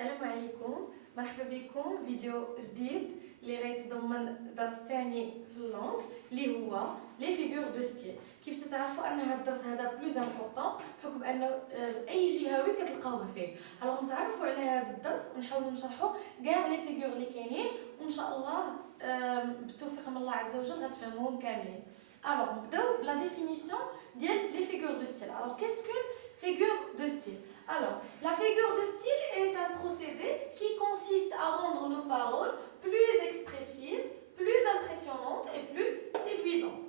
السلام عليكم، مرحبا بكم فيديو جديد اللي غيتضمن الدرس الثاني في اللونغ اللي هو لي فيغور دو ستيل. كيف تتعرفوا ان هذا الدرس هذا بلوز امبورطون بحكم انه اي جهوي كتلقاوه فيه. الوغ نتعرفوا على هذا الدرس ونحاولوا نشرحوا كاع لي فيغور اللي كاينين وان شاء الله بالتوفيق من الله عز وجل غتفهموهم كاملين. الوغ نبداو بلا ديفينيسيون ديال لي فيغور دو ستيل. الوغ qu'est-ce qu'une figure de style? Alors, la figure de style est un procédé qui consiste à rendre nos paroles plus expressives, plus impressionnantes et plus séduisantes.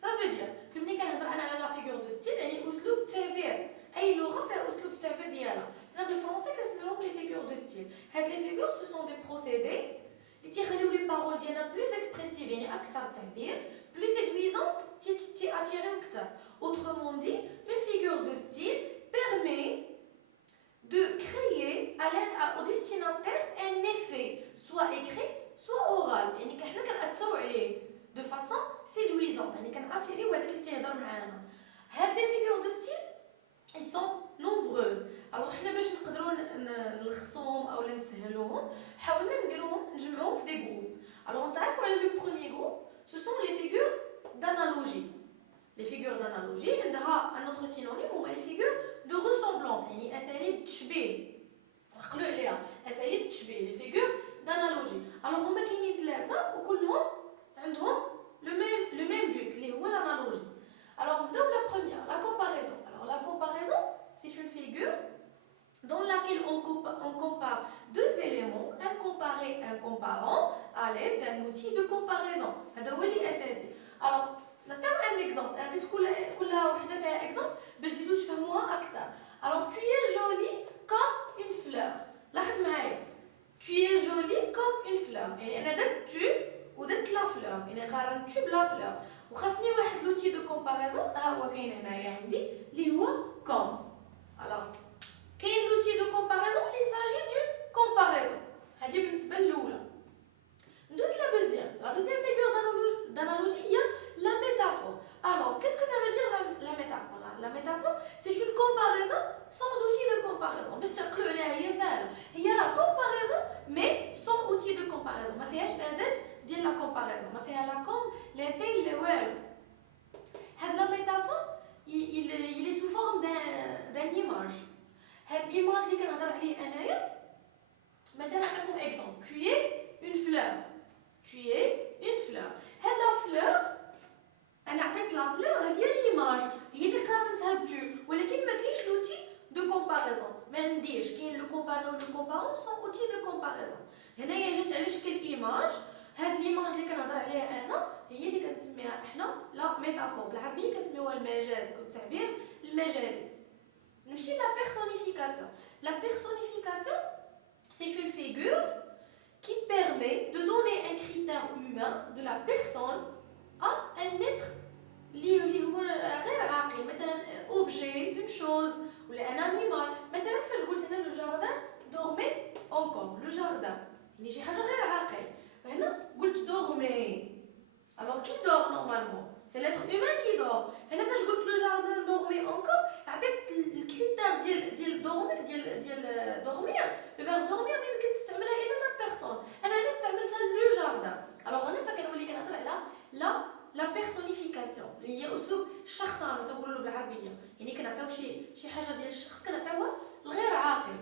Ça veut dire que ملي كنهضر انا على la figure de style يعني اسلوب التعبير. اي لغه فيها اسلوب التعبير ديالها. هنا بالفرنسي كنسميوهم لي figures de style. هاد لي figures ce sont des procédés اللي تيخليو لي بارول ديالنا plus expressives يعني اكثر تعبير, plus séduisantes تياتيريو اكثر. Autrement dit, une figure de style permet de créer au destinataire un effet, soit écrit, soit oral. يعني حنا كنأثروا عليه de façon séduisante. يعني كنعطيو هذاك اللي تيهضر معانا. هاد لي فيغور دو ستيل ils sont nombreuses. alors حنا باش نقدروا نلخصوهم او نسهلوهم حاولنا نديروهم نجمعوهم في دي جروب. alors نتعرفوا على لو بروميير جروب ce sont les figures d'analogie. Les figures d'analogie عندها un autre synonyme هما les figures de ressemblance يعني اساليب التشبيه. نعقلوا عليها اساليب التشبيه les figures d'analogie. alors هما كاينين ثلاثه وكلهم عندهم le même but اللي هو l'analogie. alors نبداو بلا première la comparaison. alors la comparaison c'est une figure dans laquelle on compare deux éléments, un comparé, un comparant, à l'aide d'un outil de comparaison. هذا هو اللي اساسي. alors نعطيو ان اكزامبل. هذه كلها وحده فيها اكزامبل باش تزيدوا تفهموها اكثر. alors tu es jolie comme une fleur. لاحظ معايا tu es jolie comme une fleur يعني انا درت tu ودرت لا فلور يعني قارنت tu بلا فلور وخاصني واحد لوتي دو كومباريزون ها هو كاين هنايا عندي اللي هو comme. alors كاين لوتي دو كومباريزون اللي ساجي دون كومباريزون. هذه بالنسبه للاولى. ندوز la deuxième figure d'analogie هي la métaphore. alors qu'est-ce que ça veut dire la métaphore? la métaphore c'est une comparaison sans outil de comparaison. باش تعقلوا عليها هي سهله, هي la comparaison mais sans outil de comparaison. ما فيهاش اداه ديال la comparaison, ما فيها لا كوم لا تي لا والو. هاد la métaphore il est sous forme d'un image. هاد l'image اللي كنهضر عليه انايا مثلا نعطيكم exemple. tu es une fleur. tu es une fleur. هاد لا فلور انا عطيت لا فلور هادي هي ليماج هي اللي قارنتها بتو ولكن ما كاينش لوتي دو كومباريزون. ما عنديش كاين لو كومباري و لو كومبارون سون اوتي دو كومباريزون. هنايا جات على شكل ايماج. هاد ليماج اللي كنهضر عليها انا هي اللي كنسميها احنا لا ميتافور. بالعربيه كنسميوها المجاز او التعبير المجازي. نمشي لا بيرسونيفيكاسيون. لا بيرسونيفيكاسيون c'est une figure qui permet de donner un critère humain de la personne à un être اللي هو غير عاقل. مثلا objet, une chose ولا un animal. مثلا فاش قلت هنا le jardin dormait encore. le jardin يعني شي حاجه غير عاقل. هنا قلت dormait. alors qui dort normalement? c'est l'être humain qui dort. هنا فاش قلت le jardin dormait encore عطيت الكريتير ديال dormir ديال dormir. le verbe dormir ما يمكن تستعملها الا la personne. انا هنا استعملتها le jardin. alors هنا فكنولي كنهضر على لا بيرسونيفيكاسيون اللي هي اسلوب الشخصنه تنقولوا له بالعربيه. يعني كنعطيو شي حاجه ديال الشخص كنعطيوها الغير عاقل.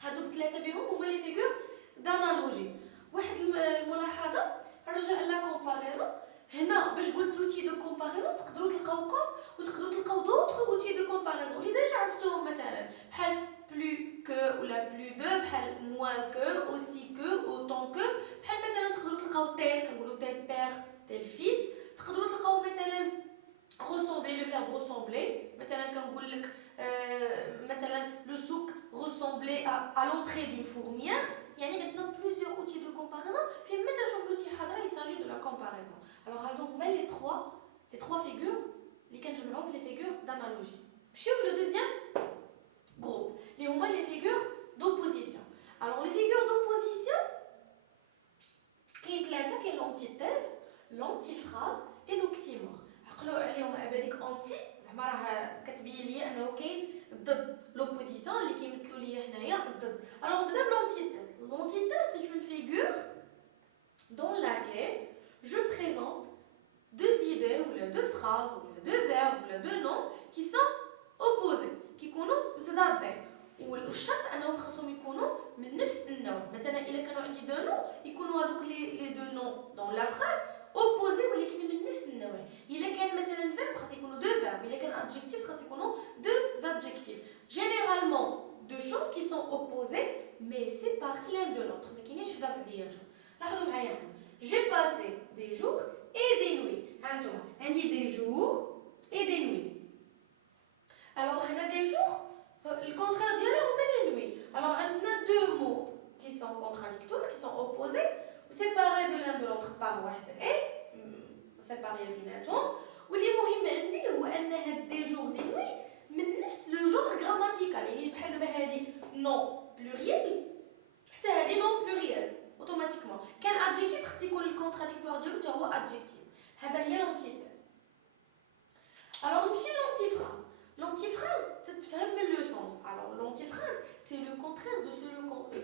هادو الثلاثه بهم هما لي فيغور دانالوجي. واحد الملاحظه رجع لا كومباريزون. هنا باش قلت لوتي دو كومباريزون تقدروا تلقاو كوم وتقدروا تلقاو دوطخ اوتي دو كومباريزون اللي ديجا عرفتوهم مثلا بحال بلو كو ولا بلو دو, بحال موان كو, اوسي كو, اوتون كو. بحال مثلا تقدروا تلقاو تيل كنقولوا تيل بير تيل فيس. تقدروا تلقاو مثلا ressembler le verbe ressembler. مثلا كنقول لك مثلا le souk ressemblait à l'entrée d'une fourmière. يعني عندنا plusieurs outils de comparaison. فين ما تنشوف l'outil حاضر il s'agit de la comparaison. alors هادو هما les trois figures اللي كنجمعوهم في les figures d'analogie. نمشيو le deuxième groupe اللي هما les figures d'opposition. alors les figures d'opposition كاين ثلاثه. كاين l'antithèse, l'antiphrase et l'oxymore. عقلوا عليهم عباليك انتي زعما راه كتبين لي انه كاين الضد. لوبوزيسيون اللي كيمثلوا ليا هنايا الضد. الوغ نبدا dans laquelle je présente deux idées ou deux phrases ou deux verbes ou deux noms qui sont opposés qui يكونوا متضادين والشرط انهم خاصهم يكونوا من نفس النوع مثلا الا كانوا عندي دو نو يكونوا هذوك لي دو نو دون لا فراز opposés ولكن من نفس النوع الا كان مثلا verbe خاص يكونوا دو verbe الا كان adjectif خاص يكونوا deux adjectifs généralement deux choses qui sont opposées mais séparées l'un de l'autre ما كاينينش حدا بعضياتهم لاحظوا معايا j'ai passé des jours et des nuits هانتوما عندي des jours et des nuits alors هنا des jours le contraire ديالها هما les nuits alors عندنا deux mots qui sont contradictoires qui sont opposés séparés de l'un de l'autre par واحد et séparés بيناتهم واللي مهم عندي هو ان هاد دي جور دي نوي من نفس لو جور غراماتيكال يعني بحال دابا هادي نو بلوريال حتى هادي نو بلوريال اوتوماتيكمون كان ادجيكتيف خص يكون الكونتراديكتوار ديالو حتى هو ادجيكتيف هذا هي لونتيتيز alors نمشي لونتيفراز l'antiphrase تتفهم من لو سونس alors l'antiphrase c'est le contraire de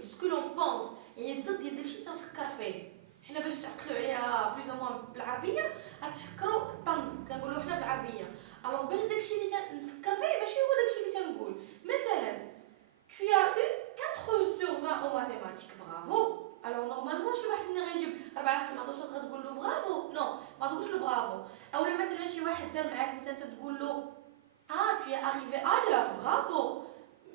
ce que l'on pense يعني ضد ديال داكشي تنفكر فيه حنا باش تعقلوا عليها بلوز او موان بالعربيه غتفكروا الطنز كنقولوا حنا بالعربيه alors باش داكشي اللي تنفكر فيه ماشي هو داكشي اللي تنقول مثلا tu as eu 4 sur 20 en mathématiques bravo alors normalement شي واحد ملي غيجيب 4 في الماتوشات غتقول له برافو نو ما تقولش له برافو اولا مثلا شي واحد دار معاك انت تقول له ah tu es arrivé à l'heure bravo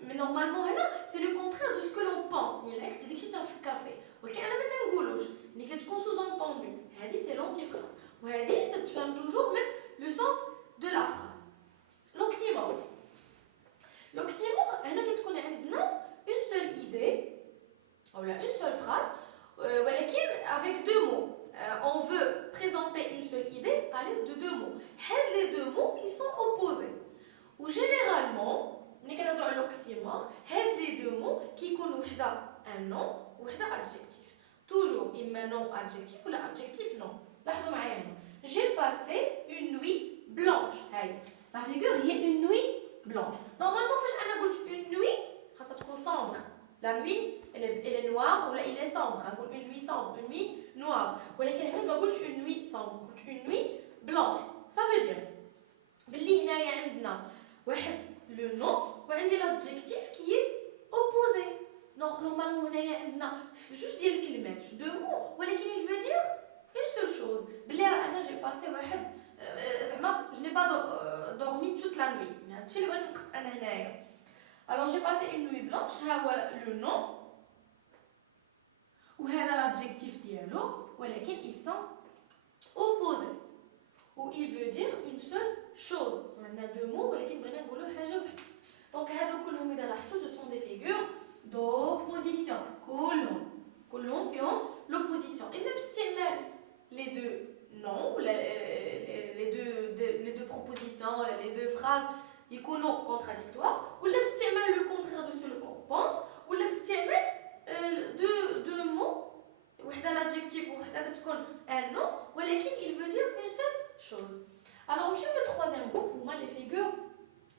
mais normalement هنا c'est le contraire de ce que l'on pense يعني العكس ديال داكشي تنفكر فيه ولكن انا ما تنقولوش ملي كتكون sous-entendu هذه c'est l'antiphrase وهذه تتفهم toujours من le sens de la phrase l'oxymore l'oxymore هنا كتكون عندنا une seule idée ou une seule phrase ولكن avec deux mots on veut présenter une seule idée à l'aide de deux mots les deux mots ils sont opposés ou généralement ملي كنهضروا على l'oxymore هاد les deux mots كيكونوا وحده un nom وحده adjectif toujours اما nom adjectif ولا adjectif nom لاحظوا معايا هنا j'ai passé une nuit blanche هاي la figure هي une nuit blanche normalement فاش انا قلت une nuit خاصها تكون sombre la nuit elle est noire ولا il est sombre نقول une nuit sombre une nuit noire ولكن هنا ما قلتش une nuit sombre قلت une nuit blanche ça veut dire باللي هنايا عندنا واحد لو نو وعندي l'adjectif qui est opposé normalement هنايا عندنا جوج ديال الكلمات دو مو ولكن il veut dire une seule chose باللي راه انا جي باسي واحد زعما je n'ai pas dormi toute la nuit هادشي اللي بغيت نقصد انا هنايا alors j'ai passé une nuit blanche ها هو لو نو وهذا l'adjectif ديالو ولكن ils sont opposés ou il veut dire une seule chose عندنا deux mots ولكن بغينا نقولوا حاجه وحده دونك هادو كلهم اذا لاحظتوا ce sont des figures d'opposition كلهم فيهم l'opposition اما باستعمال les deux noms les deux propositions les deux phrases يكونوا contradictoires ولا باستعمال le contraire de ce qu'on pense ولا باستعمال deux mots وحده l'adjectif وحده كتكون un nom ولكن il veut dire une seule chose. Alors, le troisième groupe, pour moi, les figures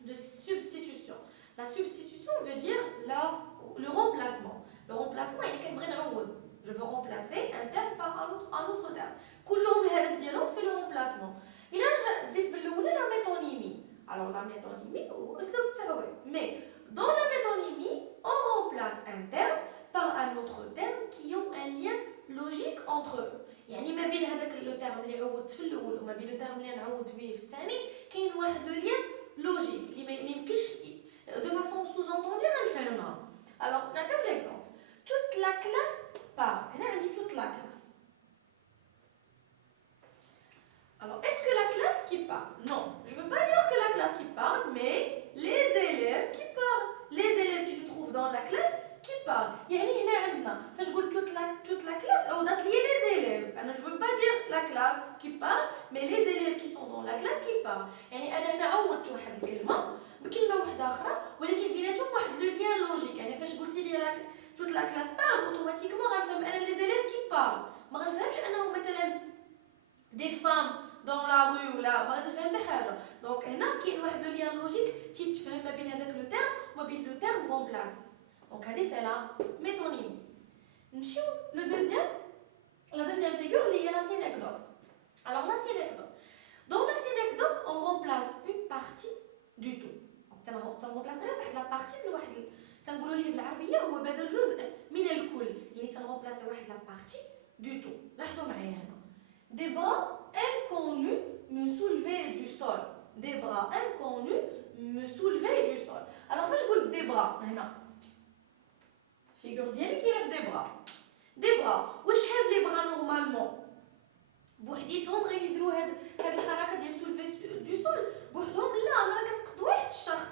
de substitution. La substitution veut dire le remplacement. Le remplacement, il est je veux remplacer un terme par un autre terme. C'est le remplacement. Et là, la métonymie. Alors, la métonymie, mais dans la métonymie, on remplace un terme par un autre terme qui ont un lien logique entre eux. يعني ما بين هذاك لو تيرم اللي عوضت في الاول وما بين لو تيرم اللي نعوض به في الثاني كاين واحد لو لين لوجيك اللي ما يمكنش دو فاسون سوزونتوندي غنفهمها الوغ نعطيو ليكزامبل toute la classe part هنا عندي toute la classe alors est-ce que la classe qui parle non je veux pas dire que la classe qui parle mais les élèves qui parlent les élèves qui se trouvent dans la classe qui parlent يعني هنا عندنا فاش قلت toute la classe عوضت لي les élèves انا je veux pas dire la classe qui parle mais les élèves qui sont dans la classe qui parlent يعني انا هنا عوضت واحد الكلمه بكلمه واحده اخرى ولكن بيناتهم واحد لو لين لوجيك يعني فاش قلتي لي toute la classe parle automatiquement غنفهم انا les élèves qui parlent ما غنفهمش انهم مثلا des femmes dans la rue ولا ما غنفهم حتى حاجه دونك هنا كاين واحد لو لين لوجيك تيتفهم ما بين هذاك لو تيرم وما بين لو تيرم remplace. Donc, c'est la métonymie. Le deuxième, La deuxième figure, il y a la synecdoque. Alors, la synecdoque. Dans la synecdoque, on remplace une partie du tout. تنرمبلاص غير واحد لا بارتي من واحد تنقولوا ليه بالعربيه هو بدل جزء من الكل يعني تنرمبلاصي واحد لا بارتي دو تو. لاحظوا معايا هنا des bras inconnus me soulevaient du sol. Des bras inconnus me soulevaient du sol. Alors فاش قلت des bras هنا فيغور ديالي كاينه في des bras. Des bras واش هاد لي بغا نورمالمون بوحديتهم غيديروا هاد الحركه ديال سولفي دو سول بوحدهم؟ لا، انا راه كنقصد واحد الشخص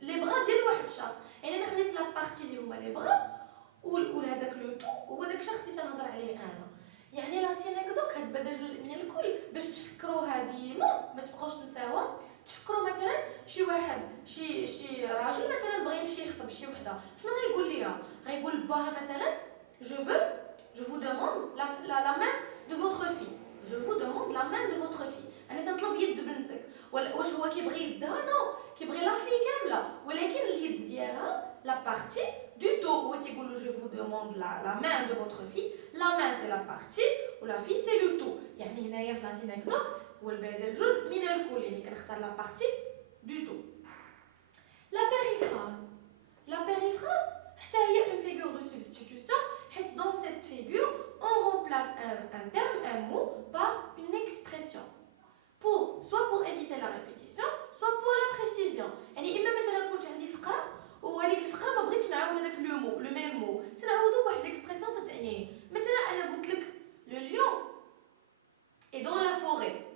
لي بغا ديال واحد الشخص، يعني انا خديت لا بارتي اللي هما لي بغا وهذاك لو تو هو داك الشخص اللي تنهضر عليه انا. يعني لا سينيكدوك هاد بدل جزء من الكل باش تفكروها ديما ما تبقاوش تنساوها. تفكروا مثلا شي واحد شي راجل مثلا بغى يمشي يخطب شي وحده، شنو غيقول ليها؟ غيقول لباها مثلا je vous demande la main de votre fille. Je vous demande la main de votre fille. انا تنطلب يد بنتك. واش هو كيبغي يدها؟ نو، كيبغي لا في كامله، ولكن اليد ديالها لا بارتي دو تو. هو تيقول je vous demande la main de votre fille. La main c'est la partie ولا fille c'est le tout. يعني هنايا في لا سينيكدوك هو البدل جزء من الكل، يعني كنختار لا بارتي دو تو. لا périphrase. La périphrase حتى هي une figure de substitution. Dans cette figure, on remplace un terme, un mot, par une expression. Soit pour éviter la répétition, soit pour la précision. يعني إما مثلا كنت عندي فقرة وهذيك الفقرة ما بغيتش نعاود هذاك لو مو لو ميم مو، تنعاودو بواحد ليكسبرسيون تتعنيه. مثلا أنا قلت لك لو ليون إي دون لا فوري،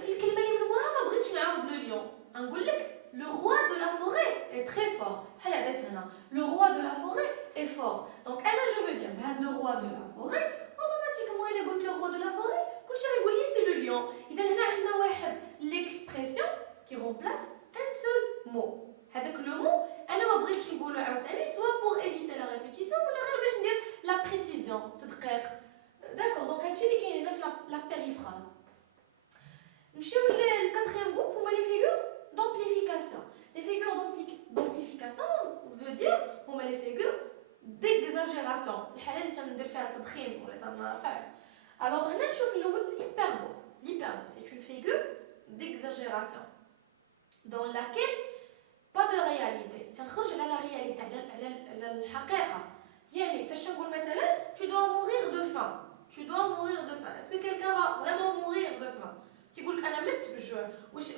في الكلمة اللي من موراها ما بغيتش نعاود لو ليون، غنقول لك le roi de la forêt est très fort. بحال عدات هنا le roi de la forêt est fort. Donc انا جو فو دير بهذا le roi de la forêt اوتوماتيكمون الا قلت le roi de la forêt كلشي غيقول لي سي لو ليون. اذا هنا عندنا واحد ليكسبرسيون كي رومبلاس ان سول مو. هذاك لو مو انا ما بغيتش نقولو عاوتاني سوا بور ايفيتي لا ريبيتيسيون ولا غير باش ندير لا بريسيزيون تدقيق. داكور، دونك هادشي اللي كاين هنا في لا بيريفراز. نمشيو للكاتريام جروب هما لي فيغور d'amplification. Les figures d'amplification veut dire هما les figures d'exagération. الحالة اللي تندير فيها تضخيم ولا تنرفع. Alors هنا نشوف الأول l'hyperbole. L'hyperbole c'est une figure d'exagération dans laquelle pas de réalité. تنخرج على la réalité على الحقيقة. يعني فاش نقول مثلا tu dois mourir de faim. Tu dois mourir de faim. Est-ce que quelqu'un va vraiment mourir de faim? تيقول لك انا مت بالجوع. واش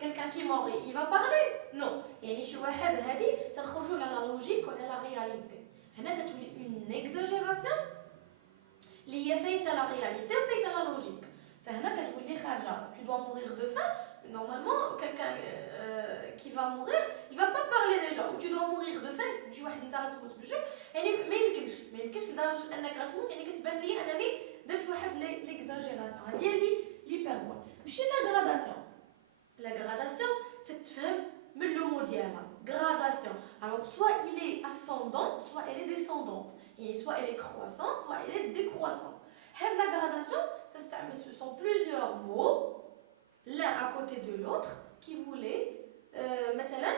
كلكان كي موري il va parler؟ نو. يعني شي واحد هادي تنخرجوا على لا لوجيك وعلى لا رياليتي. هنا كتولي اون اكزاجيراسيون اللي هي فايته لا رياليتي وفايته لا لوجيك. فهنا كتولي خارجه tu dois mourir de faim. Normalement quelqu'un qui va mourir il va pas parler déjà. ou tu dois mourir de faim شي واحد انت غتموت بالجوع يعني ما يمكنش لدرجه انك غتموت. يعني كتبان لي انني درت واحد ليكزاجيراسيون. هادي هي l'hyperbole. ماشي لا غراداسيون. لا غراداسيون تتفهم من لو مو ديالها غراداسيون. alors soit il est ascendant soit elle est descendante. يعني soit elle est croissante soit elle est décroissante. هاد لا غراداسيون تستعمل ce sont plusieurs mots l'un à côté de l'autre qui voulaient مثلا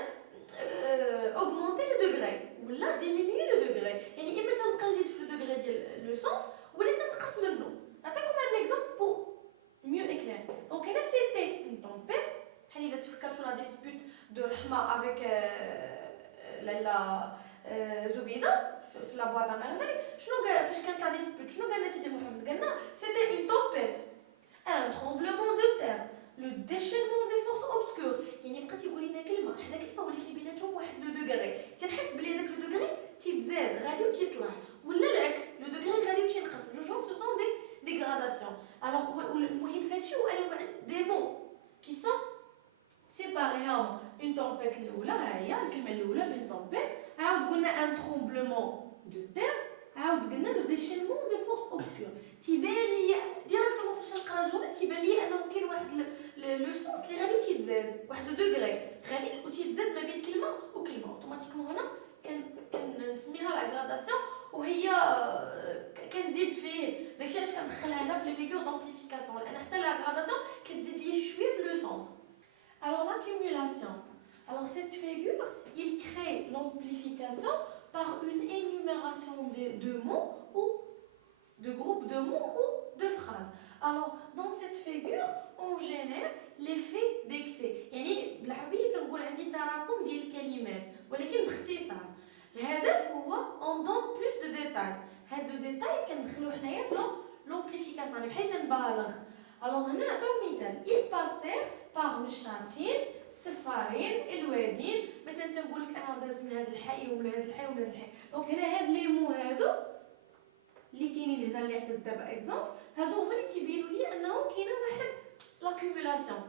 augmenter le degré ولا diminuer le degré. يعني اما تنبقى نزيد في لو degré ديال لو سونس ولا تنقص منه. نعطيكم un exemple pour mieux éclairer. Donc là c'était une tempête. بحال الا تفكرتوا لا ديسبوت دو رحمه افيك لالا زبيده في لا بواط ميرفي. شنو قال فاش كانت لا ديسبوت؟ شنو قالنا سيدي محمد؟ قالنا c'était une tempête, un tremblement de terre, le déchaînement des forces obscures. يعني بقى تيقول لنا كلمه حدا كلمه ولكن بيناتهم واحد لو دوغري. تنحس بلي داك لو دوغري تيتزاد غادي وتيطلع ولا العكس لو دوغري غادي وتينقص. جوجهم سو سون دي غراداسيون. Alors المهم فهادشي هو انه دي مو كي سون سيباري. هاهما اون تومبيت الاولى ها هي الكلمه الاولى اون تومبيت. عاود قلنا ان ترومبلومون دو تير. عاود قلنا لو ديشيلمون دي فورس اوبسكور. تيبان ليا ديريكتومون فاش نقرا الجمله تيبان ليا انه كاين واحد لو سونس اللي غادي وتيتزاد واحد لو دوغري غادي وتيتزاد ما بين كلمه وكلمه. اوتوماتيكمون هنا كنسميها لا غراداسيون وهي كنزيد فيه داكشي علاش كندخلها هنا في لي فيغور دامبليفيكاسيون لان حتى لا غراداسيون كتزيد ليا شي شويه في لو سونس. Alors l'accumulation. Alors cette figure, il crée l'amplification par une énumération de mots ou de groupes de mots ou de phrases. Alors, dans cette figure, on génère l'effet d'excès. يعني بالعربية كنقول عندي تراكم ديال الكلمات ولكن باختصار. الهدف هو on donne plus de détails. هاد لو ديتاي كندخلو حنايا في لومبليفيكاسيون بحال تنبالغ. الوغ هنا نعطيو مثال il passèrent par مشاتين سفارين الوادين. مثلا تنقول لك انا داز من هذا الحي ومن هذا الحي ومن هذا الحي. دونك هنا هاد لي مو هادو اللي كاينين هنا اللي عطيت دابا اكزومبل هادو هما اللي تيبينوا لي انه كاينه واحد لاكومولاسيون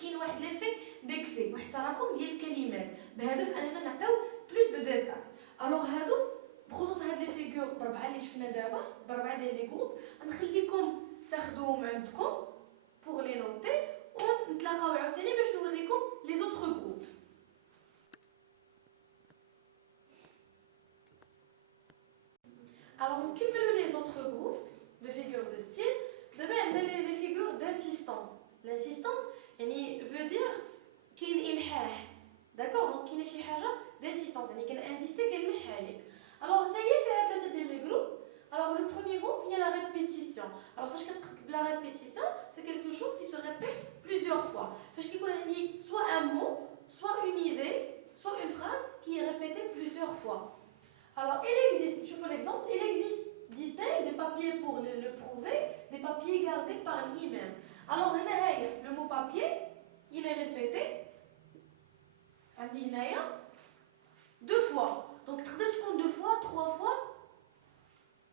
كاين واحد ليفي ديكسي واحد التراكم ديال الكلمات بهدف اننا نعطيو بلوس دو ديتاي. الوغ هادو بخصوص هاد لي فيغور بربعه اللي شفنا دابا بربعه ديال لي جروب غنخليكم تاخذوهم عندكم بوغ لي نوتي ونتلاقاو عاوتاني باش نوريكم لي زوطخ جروب. Alors, on cumule les autres groupes de figures de style. D'abord, on a les figures d'insistance. L'insistance veut dire qu'il y a ilhah. D'accord? Donc, il y a une chose d'insistance. Il y a insister qu'il y a. Alors, ça y est, fait les groupes. Alors, le premier groupe, il y a la répétition. Alors, la répétition, c'est quelque chose qui se répète plusieurs fois. Soit un mot, soit une idée, soit une phrase qui est répétée plusieurs fois. Alors, il existe, je fais l'exemple, il existe, dit-elle, des papiers pour le prouver, des papiers gardés par l'imam. Alors, le mot papier, il est répété, deux fois. Donc, tu comptes deux fois, trois fois,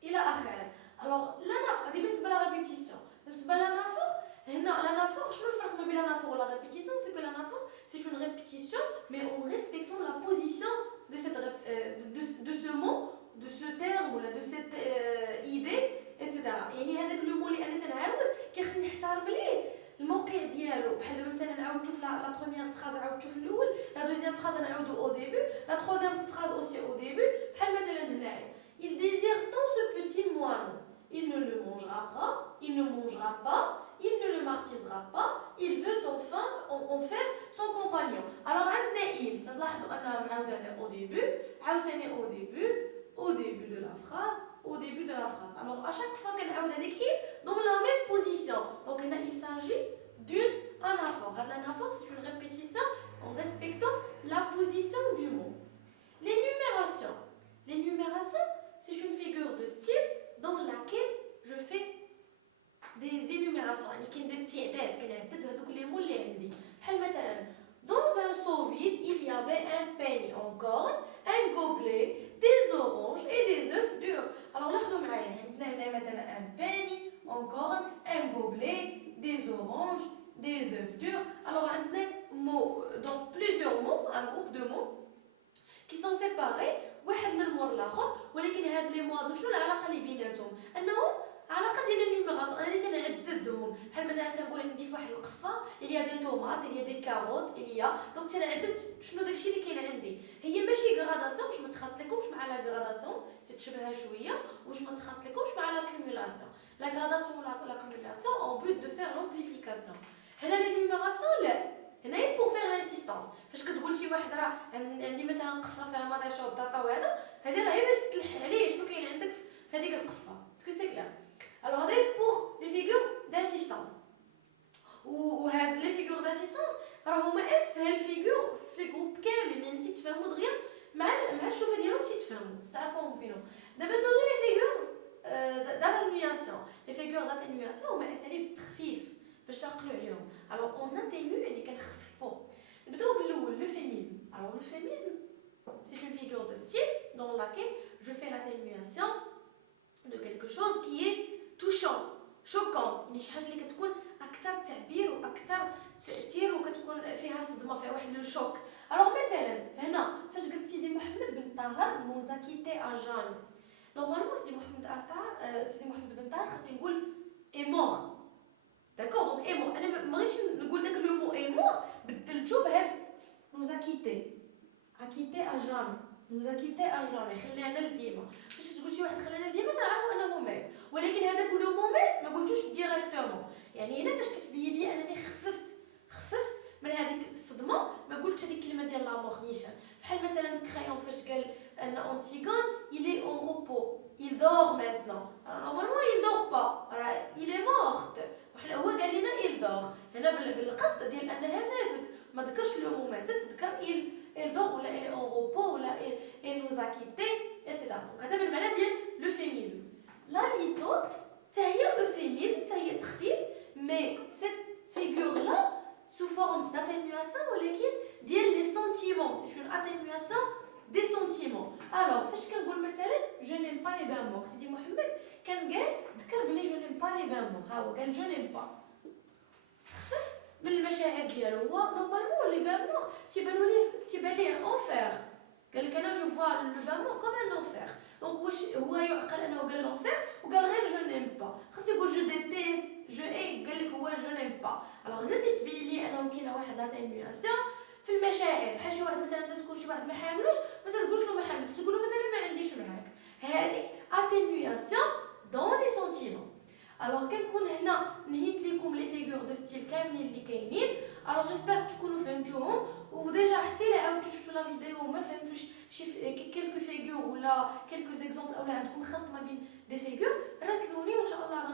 il a akhir. Alors, l'anaphore, c'est la répétition. L'anaphore, l'anaphore, je ne sais pas l'anaphore ou la répétition, c'est que l'anaphore, c'est une répétition, mais en respectant la position de ce mot, de ce terme ou de cette idée, etc. يعني هذاك لو مو اللي انا تنعاود كيخصني نحترم ليه الموقع ديالو. بحال دابا مثلا نعاود نشوف لا بروميير فراز نعاود نشوف الاول، لا دوزيام فراز نعاودو او ديبي، لا تروزيام فراز اوسي او ديبي. بحال مثلا هنايا il désire tant ce petit moineau, il ne le mangera pas, il ne mangera pas, il ne le martyrisera pas, il veut enfin en faire son compagnon. Alors عندنا il تلاحظوا انها معاوده au début عاوتاني au début de la phrase, au début de la phrase. Alors à chaque fois qu'on a dit il dans la même position. Donc il s'agit d'une anaphore. L'anaphore c'est une répétition en respectant la position du mot. L'énumération. L'énumération c'est une figure de style dans laquelle je fais des énumérations. Dans un seau vide, il y avait un peigne en corne, un gobelet, des oranges et des œufs durs. Alors là, on a un peigne en corne, un gobelet, des oranges, des œufs durs. Alors on a donc plusieurs mots, un groupe de mots qui sont séparés. واحد من مور الاخر ولكن هاد لي موا شنو العلاقه اللي بيناتهم؟ انه علاقه ديال النيميراسيون. انا اللي تنعددهم بحال مثلا تنقول عندي في واحد القفه اللي دي طوماط اللي دي كاروت اللي دونك تنعدد شنو داكشي اللي كاين عندي. هي ماشي غراداسيون باش ما تخاطلكمش مع لا غراداسيون تتشبهها شويه واش ما تخاطلكمش مع لاكومولاسيون. لا غراداسيون ولا لاكومولاسيون اون بوت دو فير لومبليفيكاسيون. هنا النيميراسيون لا هنايا بور فير انسيستانس. فاش كتقول شي واحد راه عندي مثلا قفه فيها مطيشه وبطاطا وهذا هذه راه هي باش تلح عليه شنو كاين عندك في هذيك القفه. اسكو سي كلير؟ الوغ هذا بور لي فيغور دانسيستانس. وهاد لي فيغور دانسيستانس راه هما اسهل فيغور في لي جروب كاملين يعني تيتفاهموا دغيا مع الشوفه ديالهم تيتفاهموا تعرفوهم فينهم. دابا ندوزو لي فيغور داتينياسيون. لي فيغور داتينياسيون هما اساليب التخفيف باش نعقلوا عليهم. الوغ اون اتينيو يعني كنخففوا. نبداو بالاول لوفيميزم. الوغ لوفيميزم c'est une figure de style dans laquelle je fais l'atténuation de quelque chose qui est touchant, choquant. يعني شي حاجه اللي كتكون اكثر تعبير واكثر تاثير وكتكون فيها صدمه فيها واحد لو شوك. الوغ مثلا هنا فاش قلت سيدي محمد بن طاهر nous a quitté à jamais. نورمالمون سيدي محمد بن طاهر خاصني نقول est mort. داكور دونك est mort. انا ما بغيتش نقول داك لو مو est mort بدلتو بهاد nous a quitté. a quitté à jamais. nous a quitté à jamais. خلانا لديما. فاش تقول شي واحد خلانا لديما تعرفوا انه مات. ولكن هذاك لو مو مات ما قلتوش ديريكتومون. يعني هنا فاش كتبين لي انني خففت من هذيك الصدمه ما قلتش هذيك الكلمه ديال لا مور نيشان. بحال مثلا كريون فاش قال ان انتيغون il est en repos. il dort maintenant. Alors normalement تذكرش لو مومنت تذكر il dort ولا il est en repos ولا il nous a quitté etc. دونك هذا بالمعنى ديال لوفيميزم. لا ليتوت حتى هي اوفيميزم حتى هي تخفيف مي سيت فيغور لا sous forme d'atténuation ولكن ديال لي سونتيمون سي اون atténuation des sentiments. Alors فاش كنقول مثلا je n'aime pas les bains morts سيدي محمد كان قال ذكر بلي je n'aime pas les bains morts. ها هو قال je n'aime pas خفف من المشاعر ديالو. هو نورمالمون لي بان مور تيبان ليه انفير. قال لك انا جو فوا لو بان مور كوم ان انفير. دونك واش هو يعقل انه قال لونفير وقال غير جو نيم با؟ خاص يقول جو ديتيست جو اي قال لك هو جو نيم با. الوغ هنا تيتبين لي انه كاينه واحد لاتينياسيون في المشاعر. بحال شي واحد مثلا تكون شي واحد ما حاملوش ما تقولش له ما حاملش تقول له مثلا ما عنديش معاك. هذه اتينياسيون دون لي سونتيمون. الوغ كنكون هنا نهيت لكم لي فيغور دو ستيل كاملين اللي كاينين. الوغ جيسبر تكونوا فهمتوهم وديجا حتى الا عاودتو شفتوا لا فيديو وما فهمتوش شي كيلكو فيغور ولا كيلكو زيكزامبل اولا عندكم خلط ما بين دي فيغور راسلوني وان شاء الله